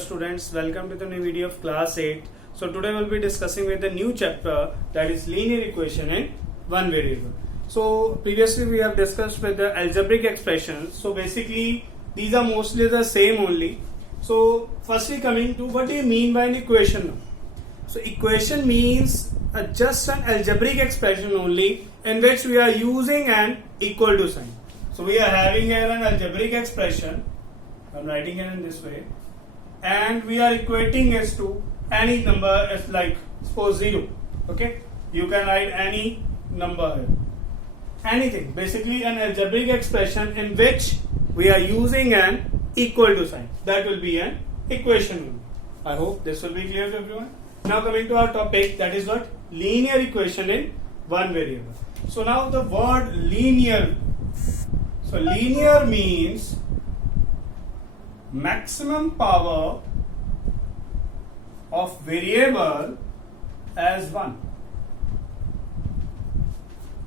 Students, welcome to the new video of class 8. So today we'll be discussing with the new chapter, that is linear equation in one variable. So previously we have discussed with the algebraic expressions. So basically these are mostly the same only. So firstly coming to what do you mean by an equation now? So equation means just an algebraic expression only in which we are using an equal to sign. So we are having here an algebraic expression. I'm writing it in this way, and we are equating it to any number as like suppose 0. Okay, you can write any number here, anything, basically an algebraic expression in which we are using an equal to sign. That will be an equation. I hope this will be clear to everyone. Now coming to our topic, that is what? Linear equation in one variable. So now the word linear. So linear means maximum power of variable as 1.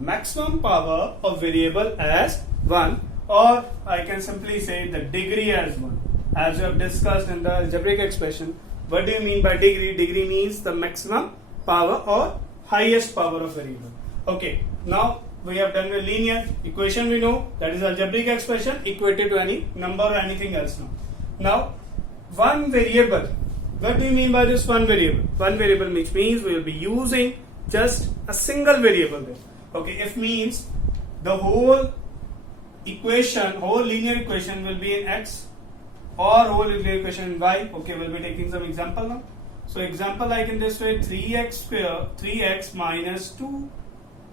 Maximum power of variable as 1, or I can simply say the degree as 1. As we have discussed in the algebraic expression, what do you mean by degree? Degree means the maximum power or highest power of variable. Okay, now we have done with linear equation. We know that is algebraic expression equated to any number or anything else. Now one variable, what do you mean by this one variable? One variable means we will be using just a single variable there. Okay, if means the whole equation, whole linear equation will be in x, or whole linear equation in y. Okay, we'll be taking some example now. So example like in this way, 3x minus 2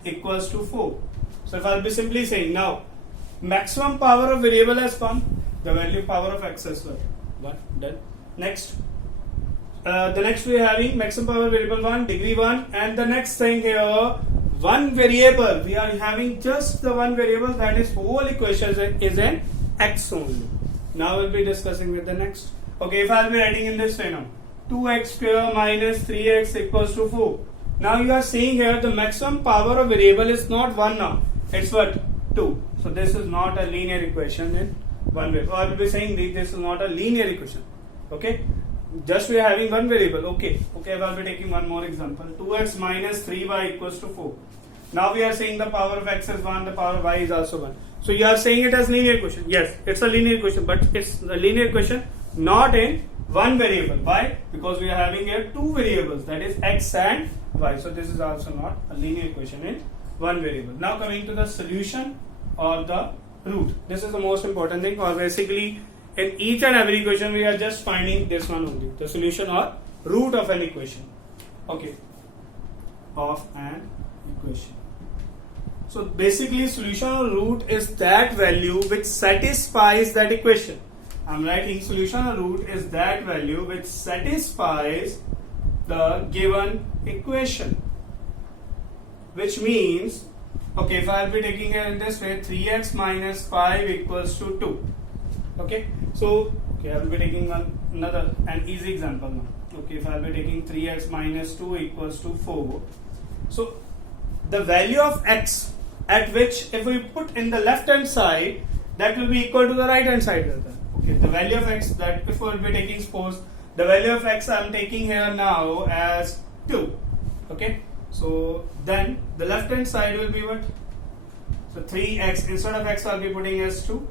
equals to 4. So if I'll be simply saying now maximum power of variable as 1, the value power of x as 1. Done. Next, the next we are having maximum power of variable 1, degree 1, and the next thing here, one variable. We are having just the one variable, that is whole equation is in x only. Now we'll be discussing with the next. Okay, if I'll be writing in this way now, 2x square minus 3x equals to 4. Now you are seeing here the maximum power of variable is not 1 now, it's what? 2. So this is not a linear equation in one way. Or I will be saying this is not a linear equation. Okay, just we are having one variable. Okay, I will be taking one more example. 2x minus 3y equals to 4. Now we are saying the power of x is 1, the power of y is also 1. So you are saying it as linear equation. Yes, it's a linear equation, but it's a linear equation not in one variable. Why? Because we are having here two variables, that is x and y. So this is also not a linear equation in one variable. Now coming to the solution or the root. This is the most important thing, or basically in each and every equation we are just finding this one only, the solution or root of an equation. Okay, of an equation. So basically solution or root is that value which satisfies that equation. I'm writing solution or root is that value which satisfies the given equation, which means, okay, if I'll be taking it in this way, 3x minus 5 equals to 2. Okay, so I will be taking an easy example now. Okay, if I'll be taking 3x minus 2 equals to 4. So the value of x at which if we put in the left hand side, that will be equal to the right hand side. Okay, the value of x, that if we will be taking, suppose the value of x I am taking here now as 2. Okay, so then the left hand side will be what? So 3x, instead of x I will be putting as 2.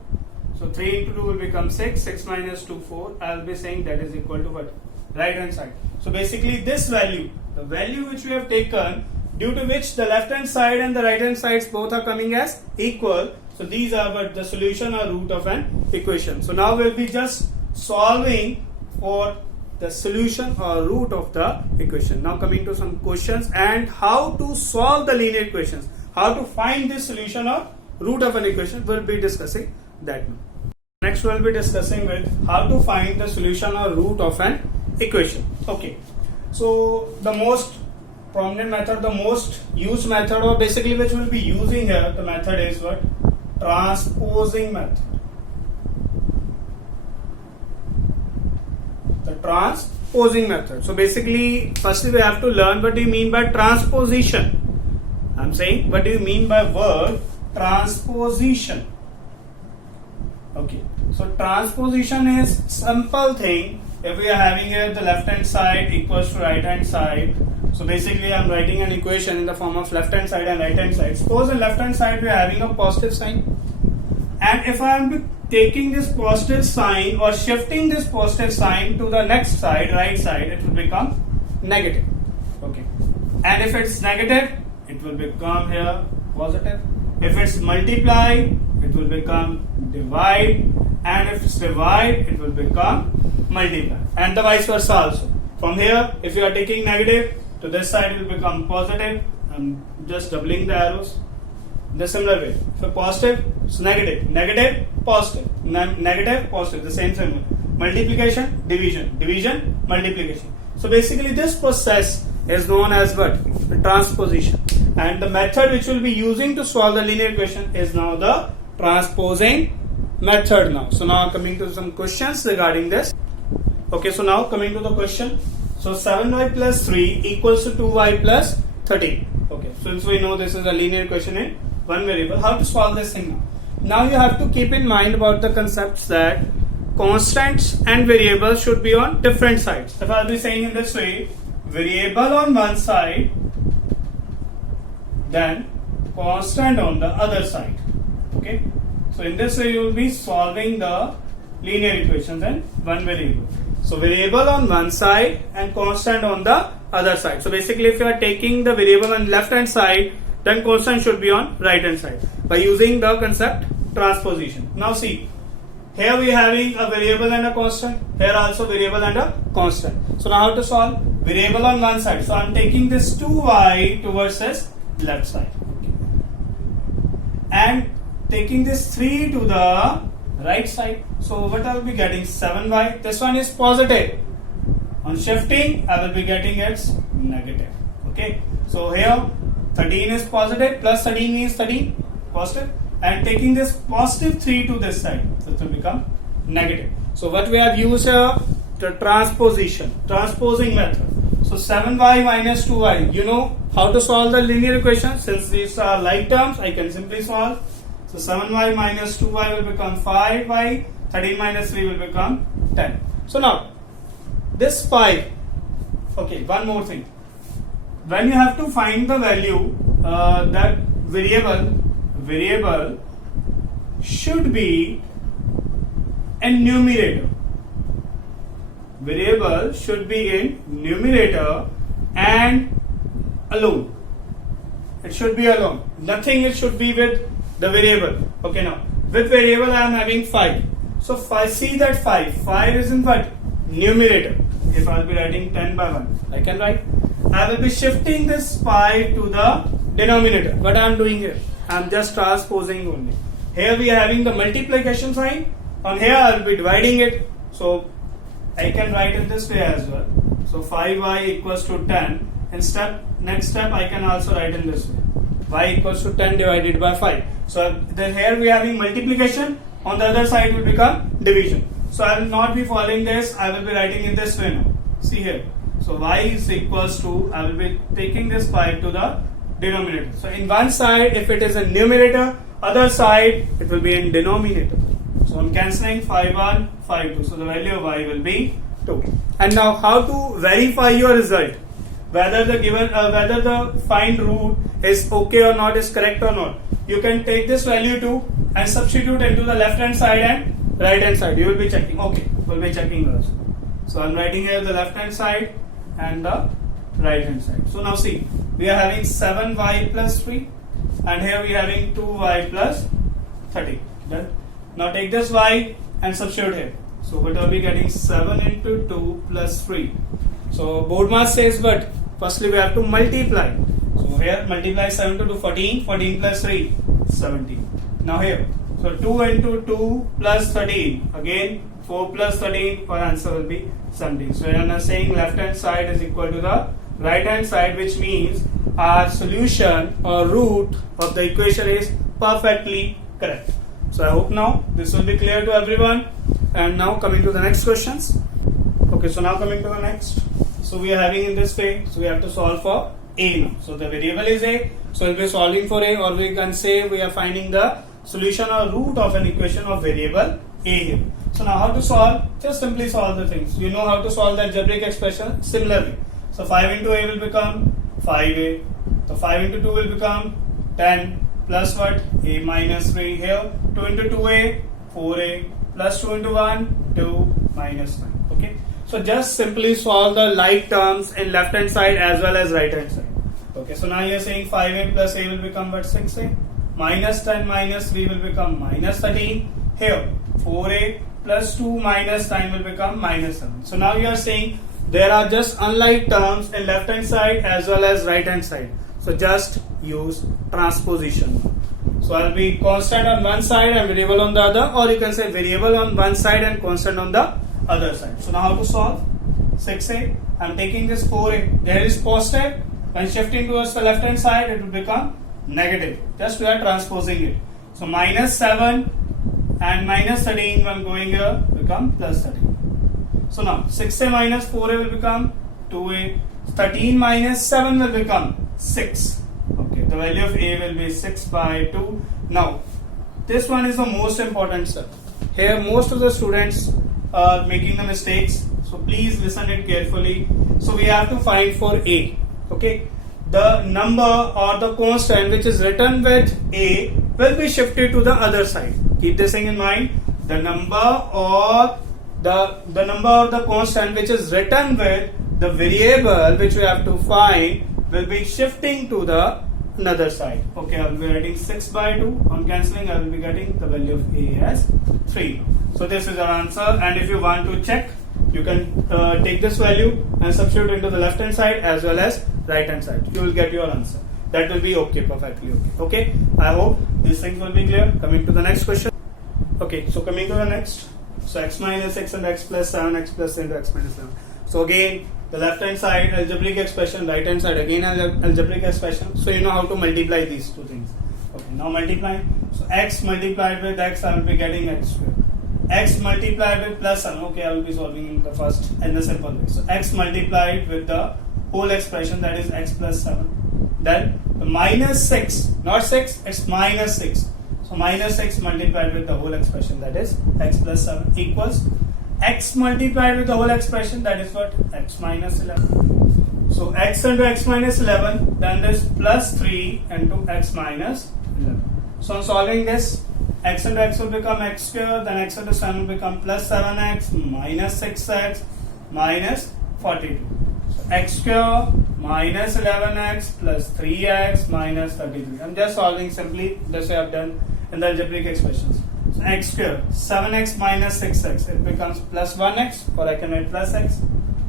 So 3 into 2 will become 6. 6 minus 2, 4. I will be saying that is equal to what? Right hand side. So basically this value, the value which we have taken, due to which the left hand side and the right hand sides both are coming as equal. So these are what the solution or root of an equation. So now we'll be just solving for the solution or root of the equation. Now coming to some questions and how to solve the linear equations. How to find the solution or root of an equation, we'll be discussing that now. Next we'll be discussing with how to find the solution or root of an equation. Okay, so the most prominent method, the most used method, or basically which we'll be using here, the method is what? Transposing method. The transposing method. So basically firstly we have to learn what do you mean by transposition. I'm saying what do you mean by word transposition. Okay, so transposition is simple thing if we are having here the left hand side equals to right hand side, so basically I'm writing an equation in the form of left hand side and right hand side. Suppose on left hand side we are having a positive sign, and if I am taking this positive sign or shifting this positive sign to the next side, right side, it will become negative. Okay, and if it's negative, it will become here positive. If it's multiply, it will become divide, and if it's divide, it will become multiply, and the vice versa also. From here, if you are taking negative to this side, it will become positive. I'm just doubling the arrows. The similar way. So positive, it's negative, negative, positive, negative, positive. The same symbol. Multiplication, division, division, multiplication. So basically, this process is known as what? The transposition. And the method which we'll be using to solve the linear equation is now the transposing method now. So now coming to some questions regarding this. Okay, so now coming to the question. So 7y plus 3 equals to 2y plus 13. Okay, since we know this is a linear equation in one variable, how to solve this thing now? Now you have to keep in mind about the concepts that constants and variables should be on different sides. If I'll be saying in this way, variable on one side, then constant on the other side. Okay, so in this way you will be solving the linear equations in one variable. So variable on one side and constant on the other side. So basically, if you are taking the variable on left hand side, then constant should be on right hand side by using the concept transposition. Now see, here we are having a variable and a constant. Here also variable and a constant. So now how to solve? Variable on one side. So I am taking this 2y towards this left side. Okay. And taking this 3 to the right side. So what I will be getting? 7y. This one is positive. On shifting, I will be getting its negative. Okay. So here 13 is positive, plus 13 means 13 positive, and taking this positive 3 to this side, so it will become negative. So what we have used here, the transposing method. So 7y minus 2y, you know how to solve the linear equation. Since these are like terms, I can simply solve. So 7y minus 2y will become 5y, 13 minus 3 will become 10. So now, this 5, okay, one more thing. When you have to find the value, that variable should be in numerator. Variable should be in numerator and alone. It should be alone. Nothing it should be with the variable. Okay, now with variable I am having 5. So if I see that 5 is in what? Numerator. If I will be writing 10 by 1, I can write. I will be shifting this 5 to the denominator. What I am doing here? I am just transposing only. Here we are having the multiplication sign. On here I will be dividing it. So I can write it this way as well. So 5y equals to 10. In next step I can also write in this way. Y equals to 10 divided by 5. So then here we are having multiplication. On the other side will become division. So I will not be following this. I will be writing in this way now. See here. So y is equals to, I will be taking this 5 to the denominator. So in one side, if it is in numerator, other side it will be in denominator. So I'm cancelling 5 1, 5 2. So the value of y will be 2. And now how to verify your result? Whether the given, whether the find root is okay or not, is correct or not. You can take this value 2 and substitute into the left hand side and right hand side. You will be checking. Okay, we'll be checking also. So I'm writing here the left hand side and the right hand side. So now see, we are having 7y plus 3 and here we are having 2y plus 30. Done. Now take this y and substitute here. So what are we getting? 7 into 2 plus 3. So board math says what? Firstly we have to multiply. So here multiply 7 to 2, 14, 14 plus 3, 17. Now here, so 2 into 2 plus 13, again 4 plus 13, our answer will be 17. So I am saying left hand side is equal to the right hand side, which means our solution or root of the equation is perfectly correct. So I hope now this will be clear to everyone. And now coming to the next questions. Okay, so now coming to the next. So we are having in this way, so we have to solve for a now. So the variable is a, so we'll be solving for a, or we can say we are finding the solution or root of an equation of variable a here. So now how to solve? Just simply solve the things. You know how to solve the algebraic expression similarly. So 5 into a will become 5a. So 5 into 2 will become 10 plus what? A minus 3 here. 2 into 2a, 4a plus 2 into 1, 2 minus 1. Okay. So just simply solve the like terms in left hand side as well as right hand side. Okay. So now you are saying 5a plus a will become what? 6a. Minus 10 minus 3 will become minus 13. Here 4a plus 2 minus 9 will become minus 7. So now you are saying there are just unlike terms in left hand side as well as right hand side. So just use transposition. So I'll be constant on one side and variable on the other, or you can say variable on one side and constant on the other side. So now how to solve? 6a. I'm taking this 4a. There is positive. When shifting towards the left hand side, it will become negative. Just we are transposing it. So minus 7 and minus 13 when going here become plus 13. So now 6a minus 4a will become 2a. 13 minus 7 will become 6. Okay, the value of a will be 6 by 2. Now this one is the most important step. Here most of the students are making the mistakes. So please listen it carefully. So we have to find for a. Okay, the number or the constant which is written with a will be shifted to the other side. Keep this thing in mind. The number or the constant which is written with the variable which we have to find will be shifting to the another side. Okay, I will be writing 6 by 2. On cancelling, I will be getting the value of a as 3. So this is our answer. And if you want to check, you can take this value and substitute into the left hand side as well as right hand side. You will get your answer. That will be okay, perfectly okay. Okay, I hope these things will be clear. Coming to the next question. Okay, so coming to the next. So x minus 6 and x plus 7, x plus into x minus 7. So again, the left hand side algebraic expression, right hand side again algebraic expression. So you know how to multiply these two things. Okay, now multiply. So x multiplied with x, I will be getting x square. X multiplied with plus 7. Okay, I will be solving the first in the simple way. So x multiplied with the whole expression, that is x plus 7. Then the minus 6, not 6, it's minus 6. So minus 6 multiplied with the whole expression, that is x plus 7 equals x multiplied with the whole expression, that is what? X minus 11. So x into x minus 11, then this plus 3 into x minus 11. So on solving this, x into x will become x square, then x into 7 will become plus 7x minus 6x minus 42. So x square minus 11x plus 3x minus 33. I'm just solving simply this way I have done in the algebraic expressions. So x square, 7x minus 6x, it becomes plus 1x, or I can write plus x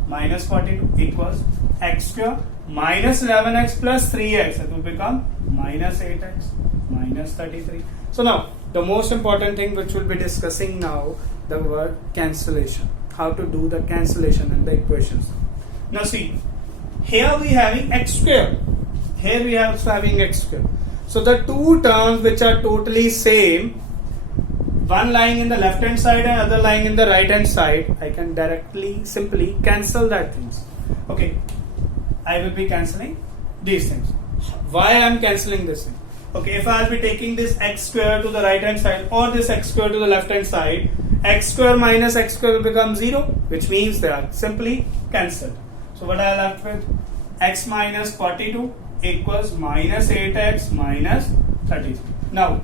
minus 42 equals x square minus 11x plus 3x, it will become minus 8x minus 33. So now the most important thing which we'll be discussing now, the word cancellation. How to do the cancellation in the equations. Now see, here we having x square, here we are also having x square. So the two terms which are totally same, one lying in the left hand side and other lying in the right hand side, I can directly simply cancel that things. Okay, I will be cancelling these things. Why I am cancelling this thing? Okay, if I will be taking this x square to the right hand side or this x square to the left hand side, x square minus x square will become 0, which means they are simply cancelled. So what I am left with? X minus 42 equals minus 8x minus 33. Now,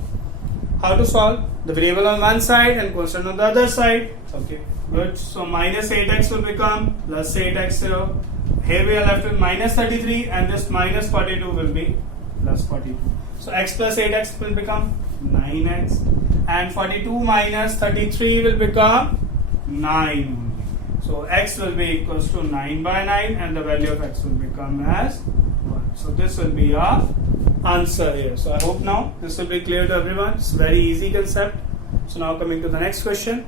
how to solve? The variable on one side and constant on the other side. Okay, good. So minus 8x will become plus 8x here. Here we are left with minus 33 and this minus 42 will be plus 42. So x plus 8x will become 9x and 42 minus 33 will become 9. So x will be equals to 9 by 9 and the value of x will become as 1. So this will be our answer here. So I hope now this will be clear to everyone. It's very easy concept. So now coming to the next question.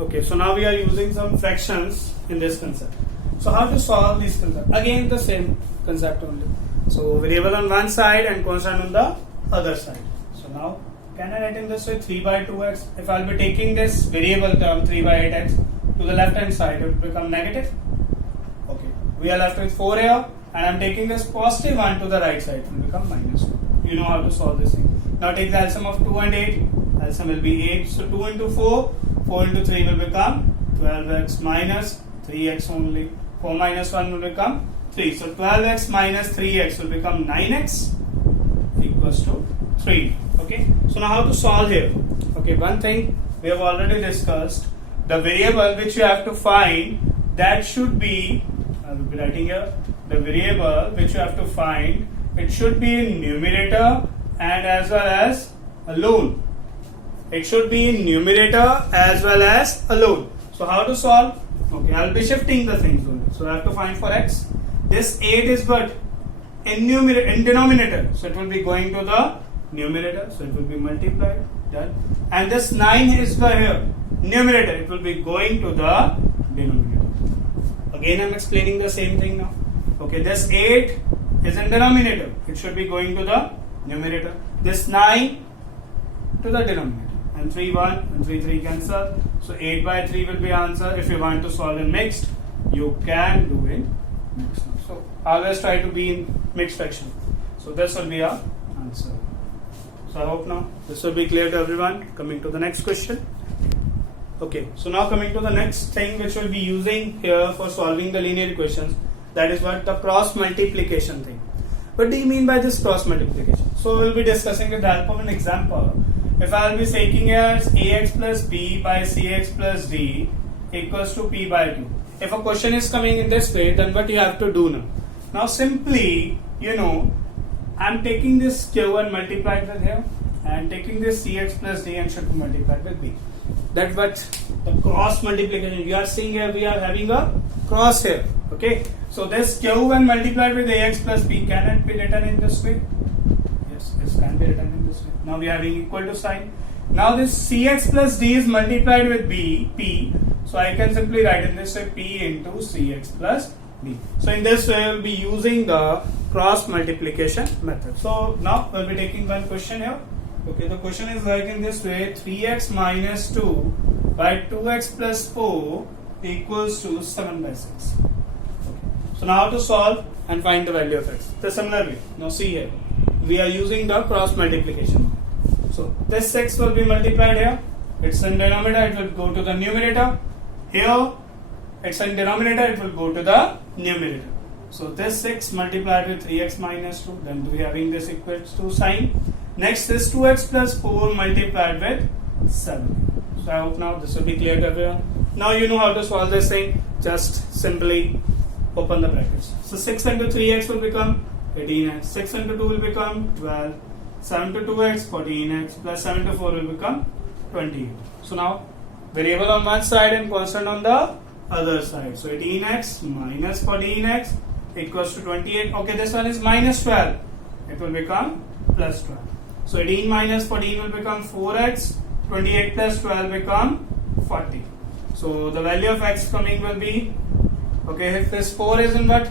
Okay, so now we are using some fractions in this concept. So how to solve this concept? Again the same concept only. So variable on one side and constant on the other side. So now can I write in this way 3 by 2x? If I will be taking this variable term 3 by 8x to the left hand side, it will become negative. Okay, we are left with 4 here and I am taking this positive 1 to the right side, it will become minus 2. You know how to solve this thing. Now take the LCM of 2 and 8. LCM will be 8. So 2 into 4, 4 into 3 will become 12x minus 3x only. 4 minus 1 will become 3. So 12x minus 3x will become 9x equals to 3. Okay. So now how to solve here? Okay. One thing we have already discussed. The variable which you have to find, that should be, I will be writing here, the variable which you have to find, it should be in numerator and as well as alone. It should be in numerator as well as alone. So how to solve? Okay, I will be shifting the things only. So I have to find for x. This 8 is what? In denominator. So it will be going to the numerator. So it will be multiplied. Done. And this 9 is the here. Numerator. It will be going to the denominator. Again I am explaining the same thing now. Okay, this 8 is in denominator. It should be going to the numerator. This 9 to the denominator. And 3 1 and 3 3 cancel. So 8 by 3 will be answer. If you want to solve in mixed, you can do in mixed. So always try to be in mixed fraction. So this will be our answer. So I hope now this will be clear to everyone. Coming to the next question. Okay, so now coming to the next thing which we'll be using here for solving the linear equations. That is what? The cross multiplication thing. What do you mean by this cross multiplication? So we'll be discussing with the help of an example. If I will be taking as ax plus b by cx plus d equals to p by 2. If a question is coming in this way, then what you have to do now? Now simply, I'm taking this q and multiplied with here, and taking this cx plus d and should be multiplied with b. That's what the cross multiplication. You are seeing here we are having a cross here. Okay. So this q when multiplied with ax plus b, can it be written in this way? Yes, this can be written in this way. Now we are having equal to sign. Now this cx plus d is multiplied with b, p. So I can simply write in this way p into cx plus d. So in this way we will be using the cross multiplication method. So now we will be taking one question here. Okay, the question is like in this way: 3x minus 2 by 2x plus 4 equals to 7 by 6. Okay. So now how to solve and find the value of x. The similar way. Now see here, we are using the cross multiplication. So this 6 will be multiplied here. It's in denominator, it will go to the numerator. Here, it's in denominator, it will go to the numerator. So this 6 multiplied with 3x minus 2, then we are having this equals to sign. Next is 2x plus 4 multiplied with 7. So I hope now this will be clear to everyone. Now you know how to solve this thing. Just simply open the brackets. So 6 into 3x will become 18x. 6 into 2 will become 12. 7 to 2x, 14x. Plus 7 to 4 will become 28. So now variable on one side and constant on the other side. So 18x minus 14x equals to 28. Okay, this one is minus 12. It will become plus 12. So 18 minus 14 will become 4x. 28 plus 12 become 40. So the value of x coming will be, okay, if this 4 is in what?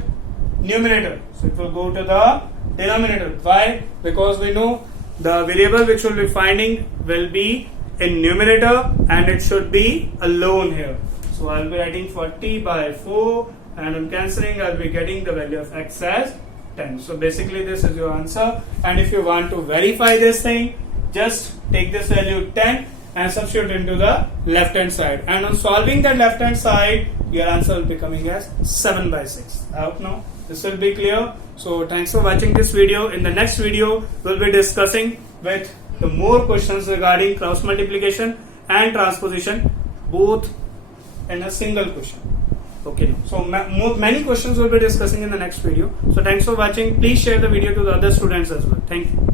Numerator. So it will go to the denominator. Why? Because we know the variable which we'll be finding will be in numerator and it should be alone here. So I'll be writing 40 by 4 and on cancelling I'll be getting the value of x as 10. So basically this is your answer, and if you want to verify this thing, just take this value 10 and substitute into the left hand side, and on solving the left hand side your answer will be coming as 7 by 6. I hope now this will be clear. So thanks for watching this video. In the next video we'll be discussing with the more questions regarding cross multiplication and transposition, both in a single question. Okay, so many questions we'll be discussing in the next video. So thanks for watching. Please share the video to the other students as well. Thank you.